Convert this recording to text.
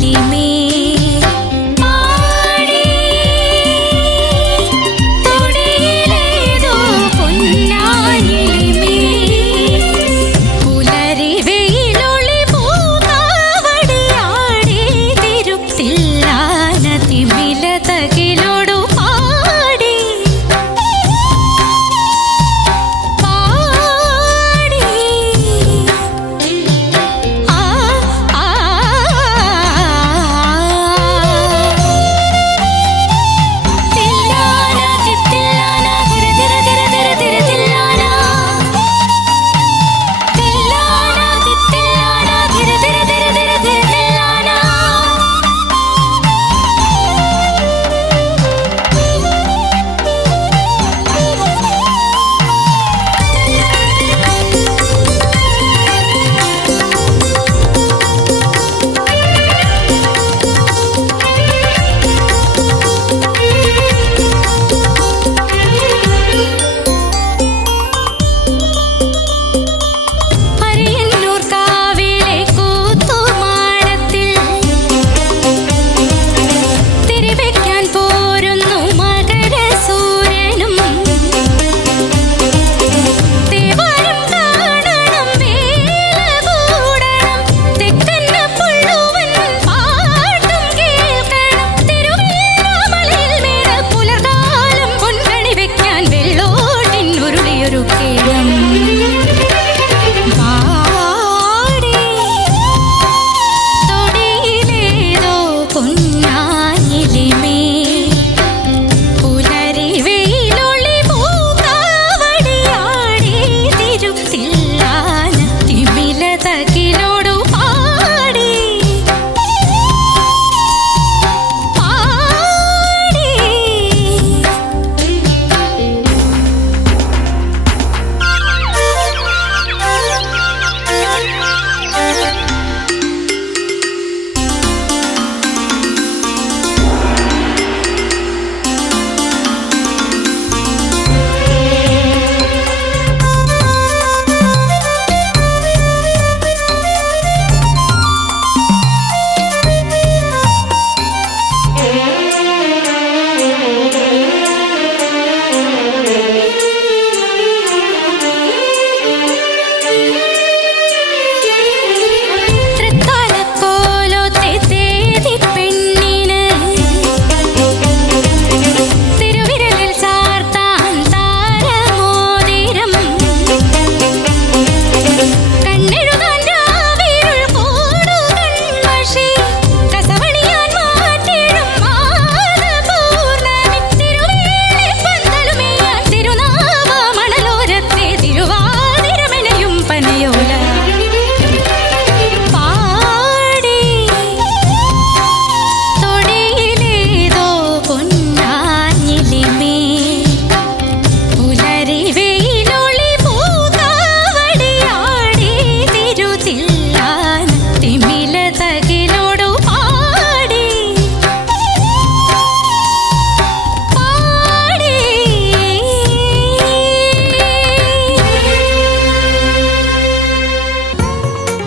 Tìm